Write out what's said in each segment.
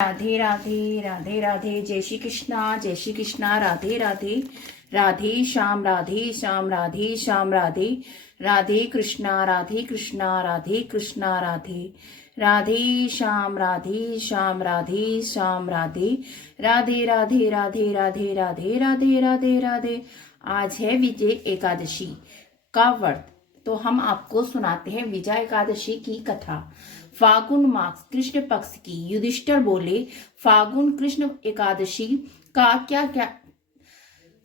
राधे राधे राधे राधे जय श्री कृष्णा राधे राधे राधे श्याम राधे श्याम राधे श्याम राधे राधे कृष्णा राधे कृष्णा राधे कृष्णा राधे राधे श्याम राधे श्याम राधे श्याम राधे राधे राधे राधे राधे राधे राधे राधे राधे। आज है विजय एकादशी का व्रत, तो हम आपको सुनाते हैं विजय एकादशी की कथा। फागुन मास कृष्ण पक्ष की। युधिष्ठिर बोले, फागुन कृष्ण एकादशी का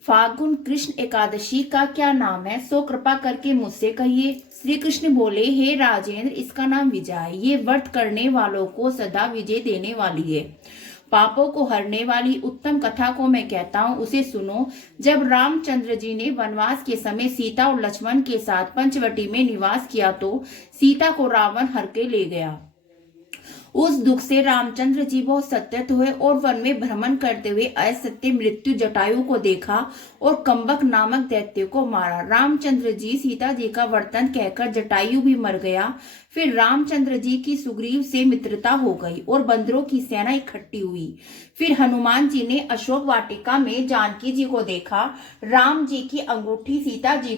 फागुन कृष्ण एकादशी का क्या नाम है, सो कृपा करके मुझसे कहिए। श्री कृष्ण बोले, हे राजेंद्र, इसका नाम विजय है। ये व्रत करने वालों को सदा विजय देने वाली है। पापों को हरने वाली उत्तम कथा को मैं कहता हूँ, उसे सुनो। जब रामचंद्र जी ने वनवास के समय सीता और लक्ष्मण के साथ पंचवटी में निवास किया तो सीता को रावण हर के ले गया। उस दुख से रामचंद्र जी बहुत सत्यत हुए और वन में भ्रमण करते हुए असत्य मृत्यु जटायु को देखा और कंबक नामक दैत्य को मारा। रामचंद्र जी सीता जी का वर्तन कहकर जटायु भी मर गया। फिर रामचंद्र जी की सुग्रीव से मित्रता हो गई और बंदरों की सेना इकट्ठी हुई। फिर हनुमान जी ने अशोक वाटिका में जानकी जी को देखा। राम जी की अंगूठी सीता जी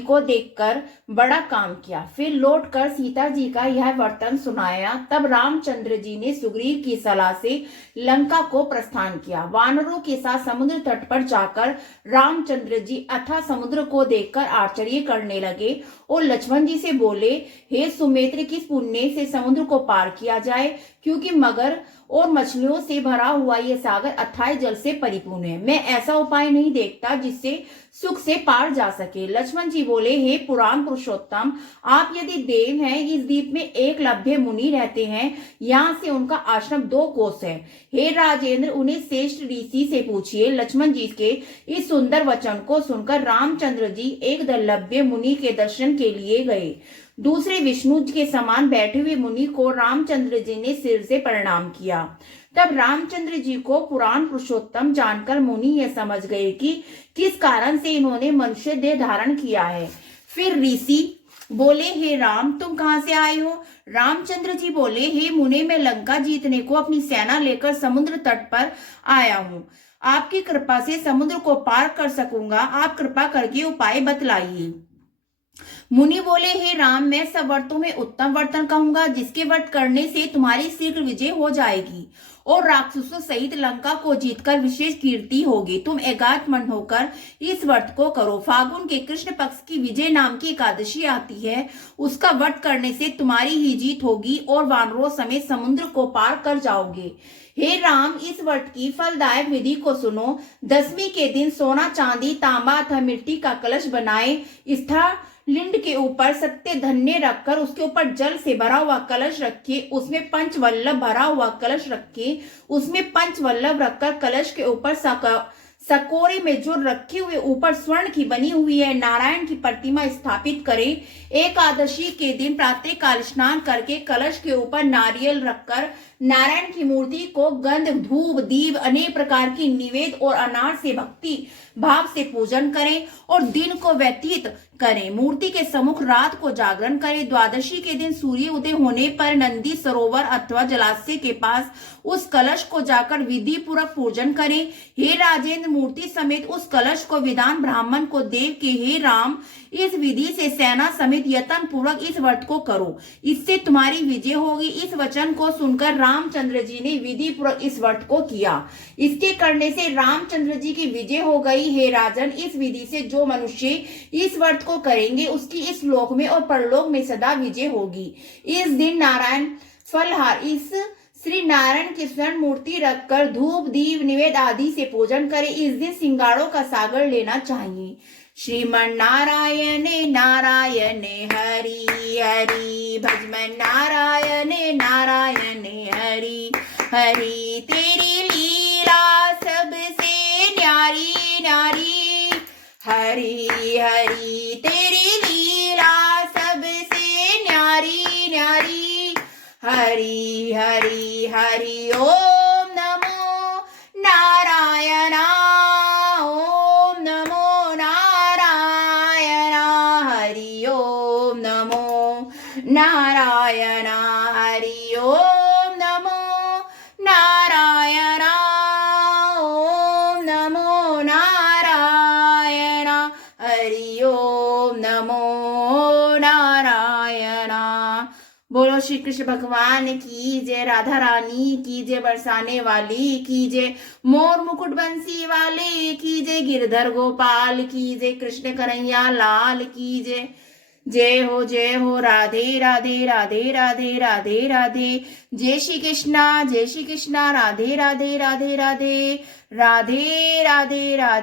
को देखकर बड़ा काम किया। फिर लौटकर सीता जी का यह वर्तन सुनाया। तब रामचंद्र जी ने सुग्रीव की सलाह से लंका को प्रस्थान किया। वानरों के साथ समुद्र तट पर जाकर रामचंद्र जी अथाह समुद्र को देखकर आश्चर्य करने लगे और लक्ष्मण जी से बोले, हे सुमित्र, किस पुण्य से समुद्र को पार किया जाए, क्योंकि मगर और मछलियों से भरा हुआ यह सागर अथाह जल से परिपूर्ण है। मैं ऐसा उपाय नहीं देखता जिससे सुख से पार जा सके। लक्ष्मण जी बोले, हे पुराण पुरुषोत्तम, आप यदि देव हैं, इस द्वीप में एक लभ्य मुनि रहते हैं, यहाँ से उनका आश्रम 2 कोस है। हे राजेंद्र, उन्हें श्रेष्ठ ऋषि से पूछिए। लक्ष्मण जी के इस सुंदर वचन को सुनकर रामचंद्र जी एक दुर्लभ मुनि के दर्शन के लिए गए। दूसरे विष्णु के समान बैठे हुए मुनि को रामचंद्र जी ने सिर से प्रणाम किया। तब रामचंद्र जी को पुराण पुरुषोत्तम जानकर मुनि यह समझ गए कि किस कारण से इन्होंने मनुष्य देह धारण किया है। फिर ऋषि बोले, हे राम, तुम कहां से आए हो? रामचंद्र जी बोले, हे मुने, मैं लंका जीतने को अपनी सेना लेकर समुद्र तट पर आया हूँ। आपकी कृपा से समुद्र को पार कर सकूंगा। आप कृपा करके उपाय बतलाइए। मुनि बोले, हे राम, मैं सब व्रतों में उत्तम वर्तन कहूंगा, जिसके व्रत करने से तुम्हारी शीघ्र विजय हो जाएगी और राक्षसों सहित लंका को जीतकर विशेष कीर्ति होगी। तुम एकाग्र मन होकर इस व्रत को करो। फागुन के कृष्ण पक्ष की विजय नाम की एकादशी आती है। उसका व्रत करने से तुम्हारी ही जीत होगी और वानरों समेत समुद्र को पार कर जाओगे। हे राम, इस व्रत की फलदायक विधि को सुनो। 10वीं के दिन सोना, चांदी, तांबा अथवा मिट्टी का कलश बनाए, लिंड के ऊपर सत्य धन्य रखकर उसके ऊपर जल से भरा हुआ कलश रखिए। उसमें पंचवल्लभ भरा हुआ कलश रखिए। उसमें पंचवल्लभ रखकर कलश के ऊपर सकोरे में जो रखे हुए ऊपर स्वर्ण की बनी हुई है नारायण की प्रतिमा स्थापित करें। एकादशी के दिन प्रातः काल स्नान करके कलश के ऊपर नारियल रखकर नारायण की मूर्ति को गंध, धूप, दीप, अनेक प्रकार की निवेद और अनार से भक्ति भाव से पूजन करें और दिन को व्यतीत करें। मूर्ति के सम्मुख रात को जागरण करें। द्वादशी के दिन सूर्य उदय होने पर नंदी सरोवर अथवा जलाशय के पास उस कलश को जाकर विधि पूर्वक पूजन करें। हे राजेंद्र, मूर्ति समेत उस कलश को विधान ब्राह्मण को देव के, हे राम, इस विधि से सेना समेत यत्न पूर्वक इस व्रत को करो, इससे तुम्हारी विजय होगी। इस वचन को सुनकर रामचंद्र जी ने विधि पूर्वक इस व्रत को किया। इसके करने से रामचंद्र जी की विजय हो गई। हे राजन, इस विधि से जो मनुष्य इस व्रत को करेंगे उसकी इस लोक में और परलोक में सदा विजय होगी। इस दिन नारायण फलहार इस श्री नारायण की स्वर्ण मूर्ति रखकर धूप, दीप, निवेद आदि से पूजन करें। इस दिन सिंगाड़ों का सागर लेना चाहिए। श्रीमन नारायण नारायण हरि हरि, भजमन नारायण नारायण हरि हरि। तेरी लीला सबसे न्यारी न्यारी, हरि हरि। तेरी लीला सबसे न्यारी न्यारी, हरि हरि हरि। ओम नमो नारायण, ओम नमो नारायण, हरि ओम नमो नारायण, हरि ओम नमो ओम नमो नारायणा। बोलो श्री कृष्ण भगवान की जय, राधा रानी की जय, बरसाने वाली की जय, मोर मुकुट बंसी वाले की जय, गिरधर गोपाल की जय, कृष्ण कन्हैया लाल की जय। जय हो राधे राधे राधे राधे राधे राधे। जय श्री कृष्णा राधे राधे राधे राधे राधे राधे राधे।